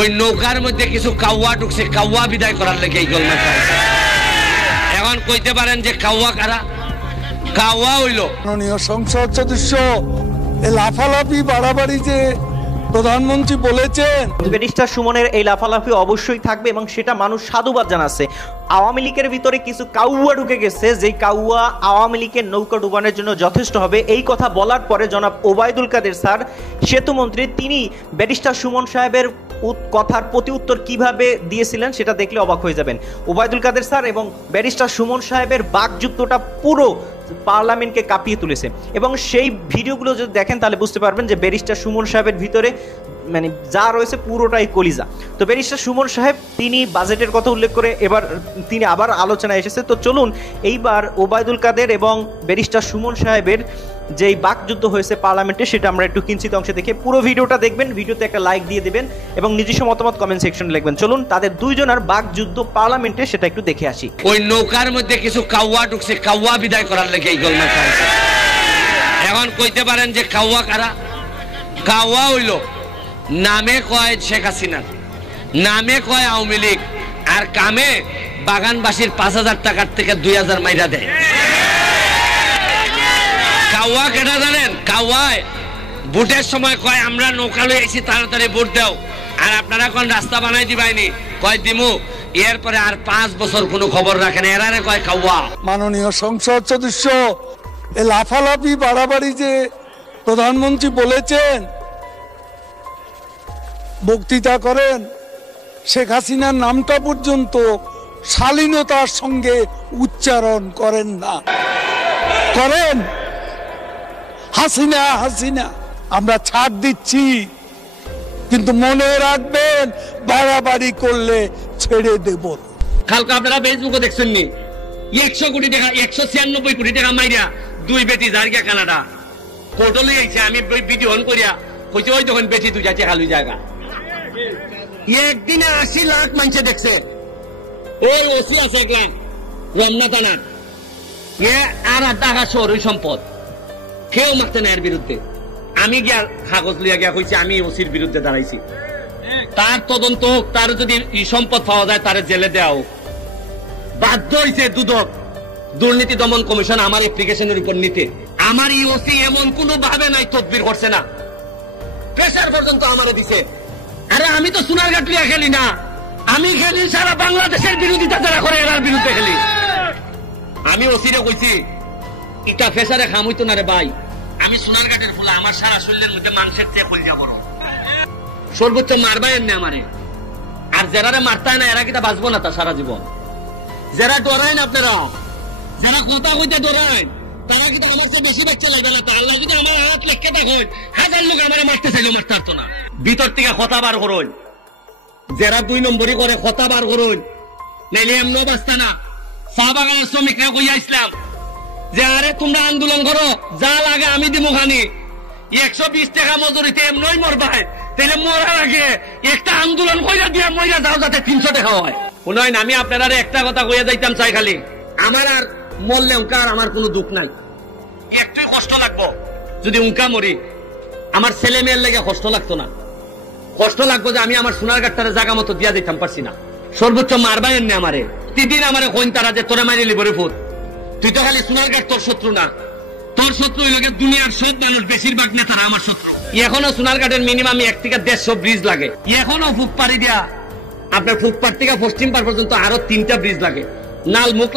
ওই নৌকার মধ্যে কিছু কাউয়া ঢুকছে, কাউয়া বিদায় করার লেগে এই গোলমাল চাইছে। এখন কইতে পারেন যে কাউয়া কারা? কাউয়া হইল মাননীয় সংসদ সদস্য লাফালাফি বাড়াবাড়ি যে প্রধানমন্ত্রী বলেছেন। ব্যারিস্টার সুমনের এই লাফালাফি অবশ্যই থাকবে এবং সেটা মানুষ সাধুবাদ জানাচ্ছে। আওয়ামী লীগের ভিতরে কিছু কাউয়া ঢুকে গেছে, যেই কাউয়া আওয়ামী লীগের নৌকা ডুবানোর জন্য যথেষ্ট হবে। এই কথা বলার পরে জনাব ওবায়দুল কাদের স্যার, সেতুমন্ত্রী, তিনি ব্যারিস্টার সুমন সাহেবের কথার প্রতি উত্তর কিভাবে দিয়েছিলেন সেটা দেখলে অবাক হয়ে যাবেন। ওবায়দুল কাদের স্যার এবং ব্যারিস্টার সুমন সাহেবের বাকযুদ্ধটা পুরো পার্লামেন্টকে কাঁপিয়ে তুলেছে এবং সেই ভিডিওগুলো যদি দেখেন তাহলে বুঝতে পারবেন যে ব্যারিস্টার সুমন সাহেবের ভিতরে মানে যা রয়েছে পুরোটাই কলিজা। তো ব্যারিস্টার সুমন সাহেব তিনি বাজেটের কথা উল্লেখ করে এবার তিনি আবার আলোচনায় এসেছে। তো চলুন এইবার ওবায়দুল কাদের এবং ব্যারিস্টার সুমন সাহেবের যেই বাকযুদ্ধ হয়েছে পার্লামেন্টে সেটা আমরা একটু কিঞ্চিত অংশে দেখে পুরো ভিডিওটা দেখবেন। ভিডিওতে একটা লাইক দিয়ে দিবেন এবং নিজস্ব মতামত কমেন্ট সেকশনে লিখবেন। চলুন তাদের দুইজনের বাকযুদ্ধ পার্লামেন্টে সেটা একটু দেখে আসি। ওই নৌকার মধ্যে কিছু কাউয়া ঢুকছে, কাউয়া বিদায় করার লেগে এই গোলমাল চাইছে। এখন কইতে পারেন যে কাউয়া কারা? কাউয়া হইল নামে কয় শেখ হাসিনা, নামে কয় আওয়ামী লীগ, আর কামে বাগানবাসীর 5,000 টাকার থেকে 2,000 মাইরা দেয়। কাউয়া কেটা জানেন? কাউয়ায় ভোটের সময় কয় আমরা নৌকা লই আইছি, তাড়াতাড়ি ভোট দাও, আর আপনারা কোন রাস্তা বানাই দিবাইনি, কয় দিমু, এরপরে আর 5 বছর কোনো খবর রাখেন, এরারে কয় কাউয়া। মাননীয় সংসদ সদস্য লাফালাফি বাড়াবাড়ি যে প্রধানমন্ত্রী বলেছেন, বক্তৃতা করেন, শেখ হাসিনার নামটা পর্যন্ত শালীনতার সঙ্গে উচ্চারণ করেন না। করেন হাসিনা হাসিনা, আমরা ছাড় দিচ্ছি, কিন্তু মনে রাখবেন বাড়াবাড়ি করলে ছেড়ে দেব। কালকে আপনারা ফেসবুকে দেখছেন নি 100 কোটি টাকা, 196 কোটি টাকা মাইরা দুই বেটি জায়গা কানাডা পোর্টালে আইছে। আমি ভিডিও অন করিয়া কইছে ওই তখন বেটি দুই যাচ্ছে খালুই জায়গা, একদিনে 80 লাখ মানুষ দেখছে। এই ওসি আছে একলা রমনা থানা, এ আর টাকা শহর সম্পদ, কেউ মারতে না এর বিরুদ্ধে। আমি গিয়া কাগজ লিয়া গিয়া কইছি আমি ওসির বিরুদ্ধে দাঁড়াইছি, তার তদন্ত হোক, তার যদি সম্পদ পাওয়া যায় তার জেলে দেওয়া হোক। বাধ্য হয়েছে দুদক, দুর্নীতি দমন কমিশন আমার অ্যাপ্লিকেশনের উপর নিতে। আমার এই ওসি এমন কোনো ভাবে নাই তদবির করছে না, প্রেসার পর্যন্ত আমারে দিছে। আরে আমি তো সোনারঘাট লিয়া খেলি না, আমি খেলি সারা বাংলাদেশের বিরোধিতা যারা করে এরার বিরুদ্ধে খেলি। আমি ওসিরে কইছি এটা প্রেসারে খাম হইতো না রে ভাই, আমি সোনারঘাটের ফুলা, আমার সারা শরীরের মধ্যে মাংসের চেয়ে কলজা বড়, সর্বোচ্চ মারবাই এনে আমারে। আর যারা মারতায় না এরা কিটা বাঁচবো না তা সারা জীবন। যারা ডরায় না আপনারা, যারা কথা কইতে ডরায়, তারা কিন্তু আমার চেয়ে বেশি বাচ্চা লাগবে না। তো আল্লাহ যদি আমার হাত লেখকে দেখেন, হাজার লোক আমার মারতে চাইলে মারতে পারতো না। ভিতর থেকে কথা বার করুন, যারা 2 নম্বরই করে কথা বার করুন, নাইলে এমন বাঁচতা না। চা বাগানের শ্রমিকরা কইয়া ইসলাম যে আরে তোমরা আন্দোলন করো, যা লাগে আমি দিব খানি, 120 টাকা মজুরিতে এমনই মরবাই, তাহলে মরার আগে একটা আন্দোলন কইরা দিয়া মইরা যাও যাতে 300 টাকা হয়। উন্নয়ন আমি আপনারা একটা কথা কইয়া যাইতাম চাই, খালি আমার আর মরলে উনকার আমার কোনো দুঃখ নাই, একটুই কষ্ট লাগবো যদি উনকা মরি, আমার ছেলে মেয়ের লেগে কষ্ট লাগতো না। কষ্ট লাগবো যে আমি আমার সোনারঘাটটারে জায়গা মতো দিয়া দিতাম পারছি না। সর্বোচ্চ মারবাই এনে আমারে প্রতিদিন আমারে কইন তারা যে তোরা মারি লিবরে ফুট, তুই তো খালি সোনারঘাট তোর শত্রু না, তোর শত্রু হইল দুনিয়ার সব মানুষ, বেশিরভাগ নেতারা আমার শত্রু। এখনো সোনারঘাটের মিনিমাম 1 থেকে 150 ব্রিজ লাগে, এখনো ফুক পাড়ি দিয়া আপনার ফুকপাড় থেকে পশ্চিম পাড় পর্যন্ত আরো 3টা ব্রিজ লাগে, নাল মুখ